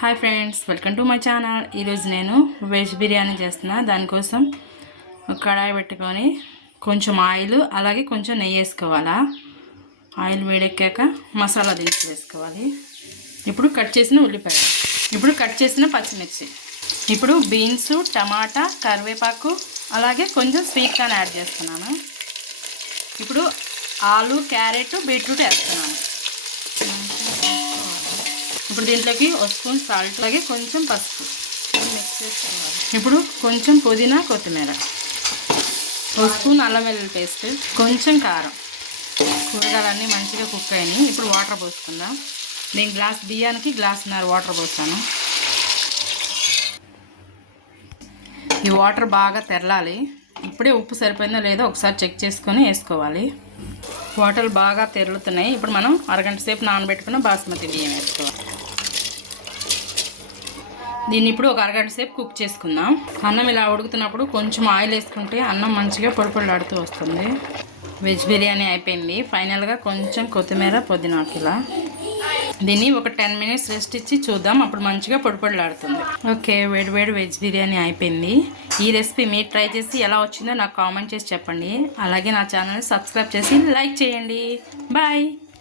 Hi friends, welcome to my channel. ఈరోజు నేను veg biryani చేస్తున్నా. దానికోసం ఒక కడాయి పెట్టుకొని కొంచెం ఆయిల్ అలాగే కొంచెం నెయ్యి వేసుకోవాలా. ఆయిల్ వేడెక్కాక మసాలా దినుసులు వేసుకోవాలి. ఇప్పుడు కట్ చేసిన ఉల్లిపాయ, ఇప్పుడు కట్ చేసిన పచ్చిమిర్చి, ఇప్పుడు బీన్స్, టమాటా, కరివేపాకు అలాగే కొంచెం స్వీట్ కార్న్ యాడ్ చేస్తున్నాను. ఇప్పుడు ఆలు, క్యారెట్, బీట్రూట్ వేస్తున్నాను. ఇప్పుడు దీంట్లోకి ఒక స్పూన్ సాల్ట్ అలాగే కొంచెం పసుపు మిక్స్ చేసుకోవాలి. ఇప్పుడు కొంచెం పుదీనా, కొత్తిమీర, ఒక స్పూన్ అల్లం వెల్లుల్లి పేస్ట్, కొంచెం కారం. కూరగాయలన్నీ మంచిగా కుక్ అయినాయి. ఇప్పుడు వాటర్ పోసుకుందాం. నేను గ్లాస్ బియ్యానికి గ్లాసున్నర వాటర్ పోసాను. ఈ వాటర్ బాగా తెరలాలి. ఇప్పుడే ఉప్పు సరిపోయిందో లేదో ఒకసారి చెక్ చేసుకొని వేసుకోవాలి. వాటర్ బాగా తెరులుతున్నాయి. ఇప్పుడు మనం అరగంట సేపు నానబెట్టుకున్న బాస్మతి బియ్యం వేసుకోవాలి. దీన్ని ఇప్పుడు ఒక అరగంట సేపు కుక్ చేసుకుందాం. అన్నం ఇలా ఉడుకుతున్నప్పుడు కొంచెం ఆయిల్ వేసుకుంటే అన్నం మంచిగా పొడిపొడిలాడుతూ వస్తుంది. వెజ్ బిర్యానీ అయిపోయింది. ఫైనల్గా కొంచెం కొత్తిమీర, పుదీనాకు ఇలా దీన్ని ఒక 10 minutes రెస్ట్ ఇచ్చి చూద్దాం. అప్పుడు మంచిగా పొడిపొడిలాడుతుంది. ఓకే, వేడి వెజ్ బిర్యానీ అయిపోయింది. ఈ రెసిపీ మీరు ట్రై చేసి ఎలా వచ్చిందో నాకు కామెంట్ చేసి చెప్పండి. అలాగే నా ఛానల్ని సబ్స్క్రైబ్ చేసి లైక్ చేయండి. బాయ్.